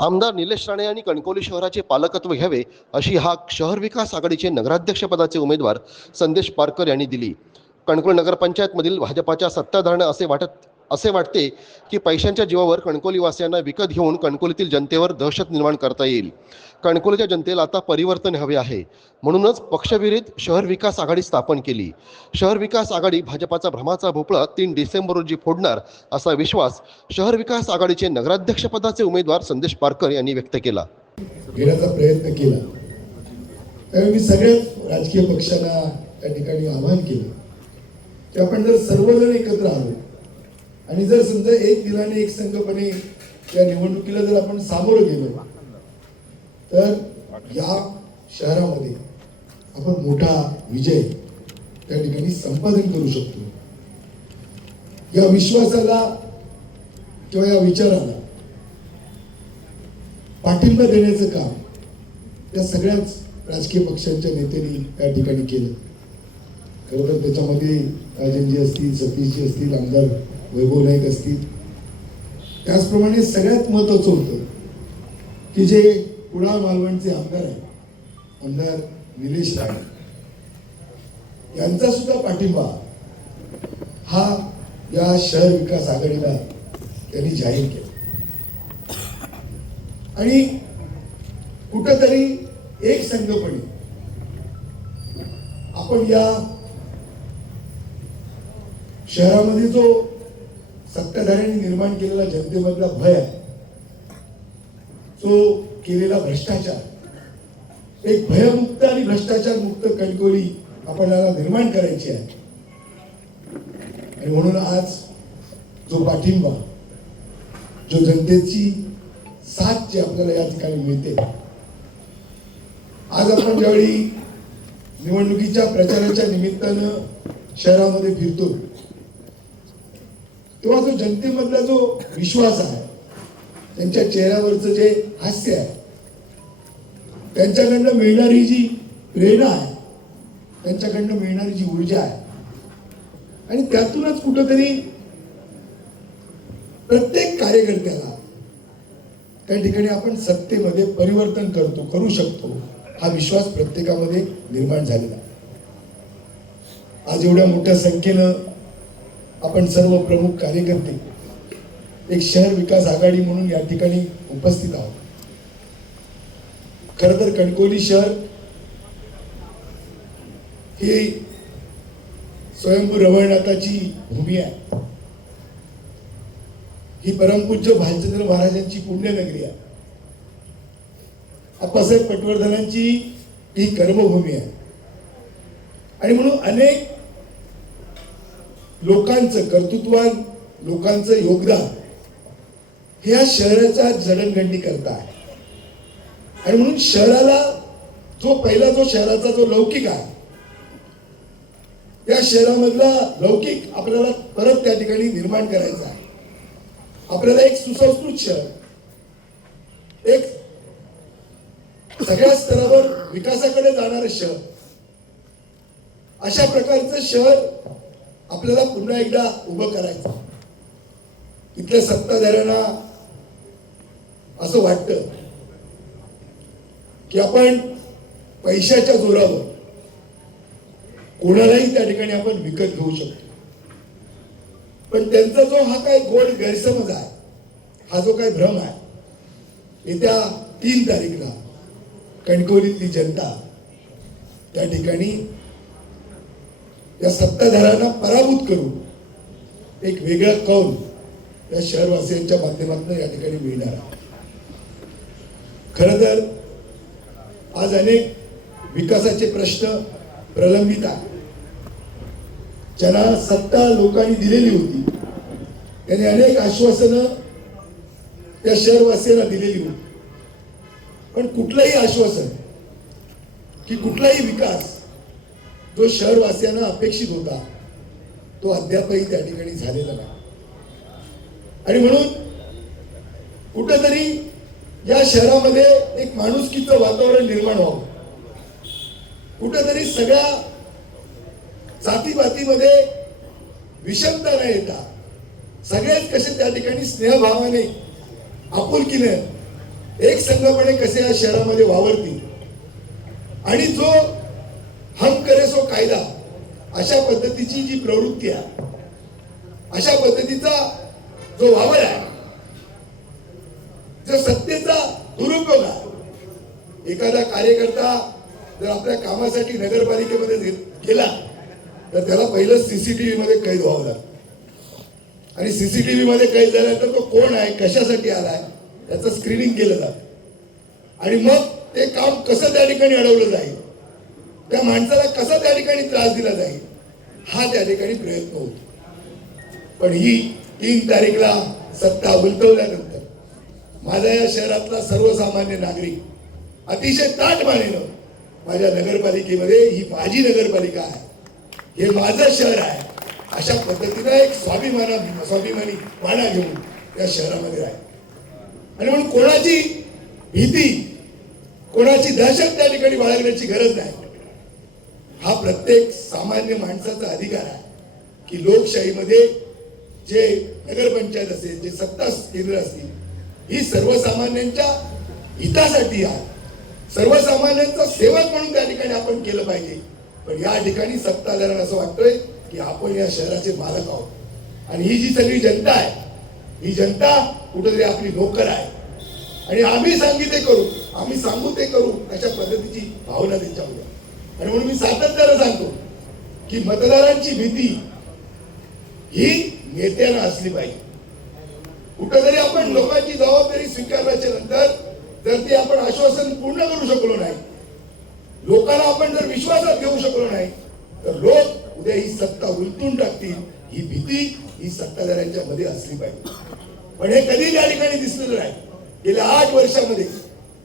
आमदार निलेश राणे यांनी कणकवली शहराचे पालकत्व घ्यावे अशी हाक शहर विकास आघाडीचे नगराध्यक्षपदाचे उमेदवार संदेश पारकर यांनी दिली. कणकवली नगरपंचायतमधील भाजपाच्या सत्ताधारणं असे वाटत असे वाटते की पैशांच्या जीवावर कणकोलीवासियांना विकत घेऊन कणकोलीतील जनतेवर दहशत निर्माण करता येईल. कणकोलीच्या जनतेला आता परिवर्तन हवे आहे. म्हणूनच पक्षविरहित शहर विकास आघाडी स्थापन केली. शहर विकास आघाडी भाजपाचा भ्रमाचा भोपळा तीन डिसेंबर रोजी फोडणार असा विश्वास शहर विकास आघाडीचे नगराध्यक्षपदाचे उमेदवार संदेश पारकर यांनी व्यक्त केला. घेण्याचा प्रयत्न केला. त्यामुळे मी सगळ्याच राजकीय पक्षांना त्या ठिकाणी आवाहन केलं की आपण जर सर्वजण एकत्र आलो आणि जर समजा एक दिलाने एक संघपणे या निवडणुकीला जर आपण सामोरं गेलो तर या शहरामध्ये आपण मोठा विजय त्या ठिकाणी संपादन करू शकतो. या विश्वासाला किंवा या विचाराला पाठिंबा देण्याचं काम त्या सगळ्याच राजकीय पक्षांच्या नेत्यांनी त्या ठिकाणी केलं. खरं तर त्याच्यामध्ये राजनजी असतील सतीशजी असतील आमदार वैभव नाईक असतील. त्याचप्रमाणे सगळ्यात महत्वाचं होतं की जे कुडाळ मालवणचे आमदार आहेत आमदार निलेश राणे. यांचा सुद्धा पाठिंबा हा या शहर विकास आघाडीला त्यांनी जाहीर केला. आणि कुठंतरी एक संघपणे आपण या शहरामध्ये जो सत्ताधाऱ्यांनी निर्माण केलेला जनतेमधला भय आहे. तो केलेला भ्रष्टाचार. एक भयमुक्त आणि भ्रष्टाचार मुक्त कणकोली आपल्याला निर्माण करायची आहे. आणि म्हणून आज जो पाठिंबा जो जनतेची साथ जी आपल्याला या ठिकाणी मिळते आज आपण ज्यावेळी निवडणुकीच्या प्रचाराच्या निमित्तानं शहरामध्ये फिरतो तेव्हा जो जनतेमधला जो विश्वास आहे त्यांच्या चेहऱ्यावरचं जे हास्य आहे त्यांच्याकडनं मिळणारी जी प्रेरणा आहे त्यांच्याकडनं मिळणारी जी ऊर्जा आहे आणि त्यातूनच कुठंतरी प्रत्येक कार्यकर्त्याला त्या ठिकाणी आपण सत्तेमध्ये परिवर्तन करतो करू शकतो हा विश्वास प्रत्येकामध्ये निर्माण झालेला आहे. आज एवढ्या मोठ्या संख्येनं आपण सर्व प्रमुख कार्यकर्ते एक शहर विकास आघाडी म्हणून या ठिकाणी उपस्थित आहोत. खर तर कणकोली शहर ही स्वयंभू रवळनाथाची भूमी आहे. ही परमपूज्य भालचंद्र महाराजांची पुण्यनगरी आहे. आप्पासाहेब पटवर्धनांची ही कर्मभूमी आहे. आणि म्हणून अनेक लोकांचं कर्तृत्वान लोकांचं योगदान हे या शहराच्या जडणघडणी करता आहे. आणि म्हणून शहराला जो पहिला जो शहराचा जो लौकिक आहे या शहरामधला लौकिक आपल्याला परत त्या ठिकाणी निर्माण करायचा आहे. आपल्याला एक सुसंस्कृत शहर एक सगळ्या स्तरावर विकासाकडे जाणारं शहर अशा प्रकारचं शहर आपल्याला पुन्हा एकदा उभं करायचं. इथल्या सत्ताधाऱ्यांना असं वाटतं की आपण पैशाच्या जोरावर कोणालाही त्या ठिकाणी आपण विकत घेऊ शकतो. पण त्यांचा जो हा काय गोड गैरसमज आहे हा जो काय भ्रम आहे येत्या तीन तारीखला कणकवलीतली जनता त्या ठिकाणी या सत्ताधाऱ्यांना पराभूत करून एक वेगळा कौल या शहरवासियांच्या माध्यमातून या ठिकाणी मिळणार आहे. खर तर आज अनेक विकासाचे प्रश्न प्रलंबित आहे ज्यांना सत्ता लोकांनी दिलेली होती त्यांनी अनेक आश्वासनं त्या शहरवासियांना दिलेली होती. पण कुठलंही आश्वासन की कुठलाही विकास जो शहरवासियांना अपेक्षित होता तो अद्यापही त्या ठिकाणी झालेला नाही. आणि म्हणून कुठंतरी या शहरामध्ये एक माणुसकीचं वातावरण निर्माण व्हावं. कुठंतरी सगळ्या जातीपातीमध्ये विषमता न येता सगळेच कसे त्या ठिकाणी स्नेहभावाने आपुलकीने एक संघपणे कसे या शहरामध्ये वावरतील आणि जो हम करे सो कायदा. अशा पद्धतीची जी प्रवृत्ती आहे अशा पद्धतीचा जो वावर आहे जो सत्तेचा दुरुपयोग आहे एखादा कार्यकर्ता जर आपल्या कामासाठी नगरपालिकेमध्ये गेला तर त्याला पहिलं सीसीटीव्ही मध्ये कैद व्हावं लागतं. आणि सीसीटीव्ही मध्ये कैद झाल्यानंतर तो कोण आहे कशासाठी आलाय त्याचं स्क्रीनिंग केलं जातं. आणि मग ते काम कसं त्या ठिकाणी अडवलं जाईल? त्या माणसाला कसा त्या ठिकाणी त्रास दिला जाईल? हा त्या ठिकाणी प्रयत्न होतो. पण ही तीन तारीखला सत्ता उलटवल्यानंतर माझ्या या शहरातला सर्वसामान्य नागरिक अतिशय ताटमानेनं माझ्या नगरपालिकेमध्ये ही माझी नगरपालिका आहे. हे माझं शहर आहे. अशा पद्धतीनं एक स्वाभिमाना स्वाभिमानी पाना घेऊन या शहरामध्ये आहे आणि म्हणून कोणाची भीती कोणाची दहशत त्या ठिकाणी बाळगण्याची गरज नाही. हा प्रत्येक सामान्य माणसाचा अधिकार आहे की लोकशाहीमध्ये जे नगरपंचायत असेल जे सत्ता केंद्र असतील ही सर्वसामान्यांच्या हितासाठी आहे. सर्वसामान्यांचा सेवक म्हणून त्या ठिकाणी आपण केलं पाहिजे. पण या ठिकाणी सत्ताधारण असं वाटतंय की आपण या शहराचे मालक आहोत. आणि ही जी सगळी जनता आहे ही जनता कुठेतरी आपली नोकर आहे. आणि आम्ही सांगितले करू आम्ही सांगू ते करू अशा पद्धतीची भावना त्यांच्यामध्ये आणि म्हणून मी सातत्यानं सांगतो की मतदारांची भीती ही नेत्यानं असली पाहिजे. कुठंतरी आपण लोकांची जबाबदारी स्वीकारल्याच्या नंतर जर ते आपण आश्वासन पूर्ण करू शकलो नाही लोकांना आपण जर विश्वासात घेऊ शकलो नाही तर लोक उद्या ही सत्ता उलटून टाकतील ही भीती ही सत्ताधाऱ्यांच्या मध्ये असली पाहिजे. पण हे कधी त्या ठिकाणी दिसलेलं नाही. गेल्या आठ वर्षामध्ये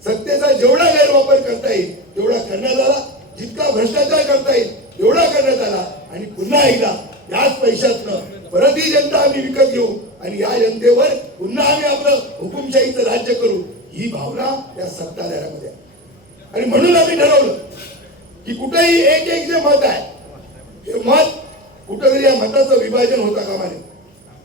सत्तेचा जेवढा गैरवापर करता येईल तेवढा करण्यात आला. जितका भ्रष्टाचार करता येईल एवढा करण्यात आला. आणि पुन्हा एकदा याच पैशातनं परत ही जनता आम्ही विकत घेऊ आणि या जनतेवर पुन्हा आम्ही आपलं हुकुमशाहीचं राज्य करू ही भावना या सत्ताधाऱ्यामध्ये आहे. आणि म्हणून आम्ही ठरवलं की कुठेही एक एक जे मत आहे हे मत कुठंतरी या मताचं विभाजन होता कामाने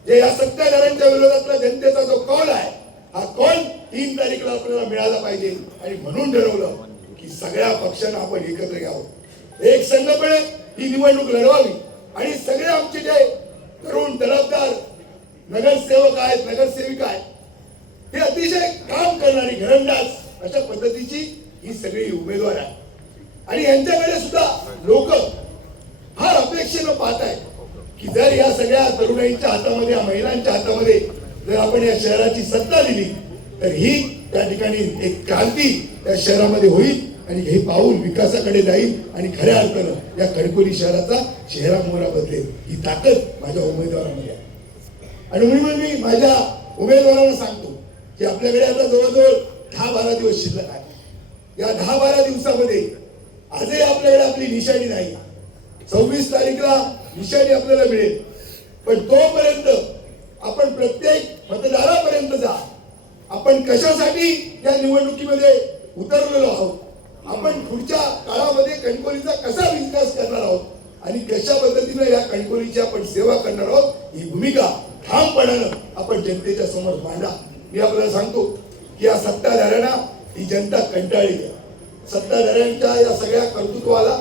जे या सत्ताधाऱ्यांच्या विरोधातला जनतेचा जो कौल आहे हा कौल तीन तारीखला आपल्याला मिळाला पाहिजे. आणि म्हणून ठरवलं की सगळ्या पक्षांना आपण एकत्र घ्यावं. एक संघपणे ही निवडणूक लढवावी. आणि सगळे आमचे जे तरुण तडफदार नगरसेवक आहेत नगरसेविका आहेत हे अतिशय काम करणारी घरंदाज अशा पद्धतीची ही सगळी उमेदवार आहे आणि यांच्याकडे सुद्धा लोक फार अपेक्षेनं पाहत आहेत की जर या सगळ्या तरुणाईच्या हातामध्ये या महिलांच्या हातामध्ये जर आपण या शहराची सत्ता दिली तर ही त्या ठिकाणी एक क्रांती त्या शहरामध्ये होईल. आणि हे पाऊल विकासाकडे जाईल आणि खऱ्या अर्थानं या खडकोली शहराचा चेहरा मोहरा बदलेल. ही ताकद माझ्या उमेदवारामध्ये आहे. आणि म्हणून मी माझ्या उमेदवारांना सांगतो की आपल्याकडे आता जवळजवळ दहा बारा दिवस शिल्लक आहे. या दहा बारा दिवसामध्ये आजही आपल्याकडे आपली निशाणी नाही. सव्वीस तारीखला निशाणी आपल्याला मिळेल. पण तोपर्यंत आपण प्रत्येक मतदारापर्यंत जा. आपण कशासाठी या निवडणुकीमध्ये उतरलेलो आहोत? आपण पुढच्या काळामध्ये कणकोलीचा कसा विकास करणार आहोत? आणि कशा पद्धतीनं या कणकोलीची आपण सेवा करणार आहोत? ही भूमिका ठामपणानं आपण जनतेच्या समोर मांडा. मी आपल्याला सांगतो की या सत्ताधाऱ्यांना ही जनता कंटाळली आहे. सत्ताधाऱ्यांच्या या सगळ्या कर्तृत्वाला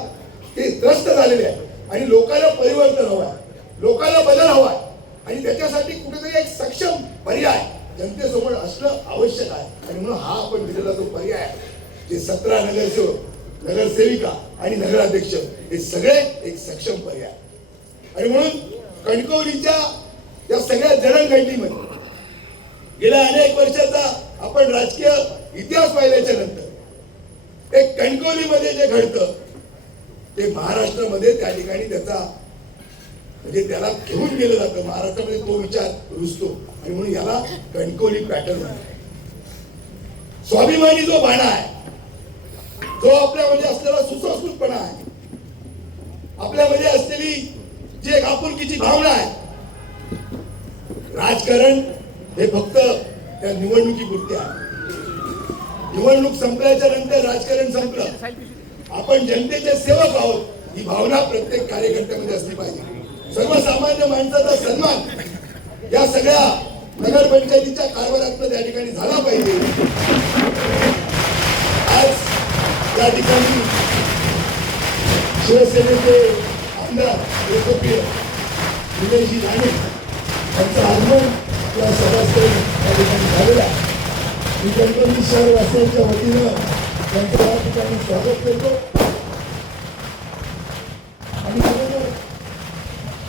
ते त्रस्त झालेले आहे आणि लोकांना परिवर्तन हवं आहे लोकांना बदल हवा आहे आणि त्याच्यासाठी कुठेतरी एक सक्षम पर्याय जनतेसमोर असणं आवश्यक आहे. आणि म्हणून हा आपण दिलेला जो पर्याय आहे जे सतरा नगरसेवक नगरसेविका आणि नगराध्यक्ष हे सगळे एक सक्षम पर्याय. आणि म्हणून कणकवलीच्या या सगळ्या जडणघडणीमध्ये गेल्या अनेक वर्षाचा आपण राजकीय इतिहास पाहिल्याच्या नंतर एक कणकवलीमध्ये जे घडतं ते महाराष्ट्रामध्ये त्या ठिकाणी त्याचा म्हणजे त्याला घेऊन गेलं जातं. महाराष्ट्रामध्ये तो विचार रुजतो. आणि म्हणून याला कणकवली पॅटर्न म्हणतात. स्वाभिमानी जो बाणा आहे तो आपल्यामध्ये असलेला सुसंस्कृतपणा आहे आपल्यामध्ये असलेली जी एक आपुलकीची भावना आहे राजकारण हे फक्त त्या निवडणुकीपुरते आहे. निवडणूक संपल्याच्या नंतर राजकारण संपलं. आपण जनतेचे सेवक आहोत ही भावना प्रत्येक कार्यकर्त्यामध्ये असली पाहिजे. सर्वसामान्य माणसाचा सन्मान या सगळ्या नगरपंचायतीच्या कारभारात त्या ठिकाणी झाला पाहिजे. या ठिकाणी शिवसेनेचे आमदार लोकप्रिय विजयजी राणे यांचं आगमन या सभास्थळी या ठिकाणी झालेलं आहे. मी गणपती शहरवासियांच्या वतीनं त्यांचं या ठिकाणी स्वागत करतो. आणि बरोबर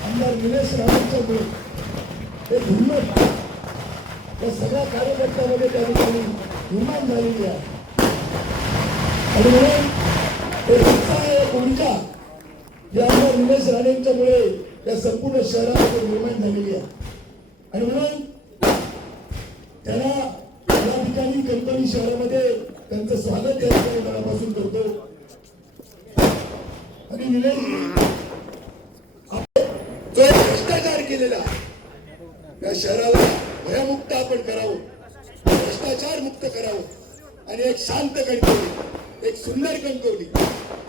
आमदार निलेश राणेंच्यामुळे हे धुम्मत या सगळ्या कार्यकर्त्यामध्ये त्या ठिकाणी निर्माण झालेली आहे. आणि म्हणून हे उत्साह एक या निलेश राणेंच्यामुळे या संपूर्ण शहरामध्ये निर्माण झालेली आहे आणि म्हणून त्याला या ठिकाणी कंपनी शहरामध्ये त्यांचं स्वागत या ठिकाणी मनापासून करतो आणि निलेश जो भ्रष्टाचार केलेला या शहराला भयमुक्त आपण करावं भ्रष्टाचार मुक्त करावं आणि एक शांत कंट्री एक सुंदर कणकवली.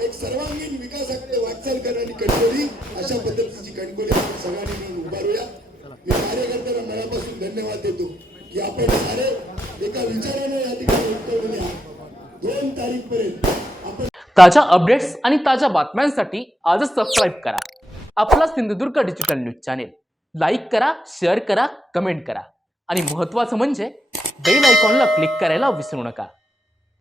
एक सर्वांगीण विकासाकडे वाटचाल करणारी कणकवली अशा पद्धतीची कणकवली आपण सगळ्यांनी मिळून उभारूया. मी कार्यकर्त्यांना मनापासून धन्यवाद देतो की आपण सारे एका विचाराने या ठिकाणी उठवलेले आहात. दोन तारीख पर्यंत आपण ताज्या अपडेट्स आणि ताज्या बातम्यांसाठी आजच सबस्क्राईब करा. आपला Sindhudurg digital news channel like करा शेअर करा कमेंट करा. आणि महत्त्वाचं म्हणजे बेल आयकॉनला क्लिक करायला विसरू नका.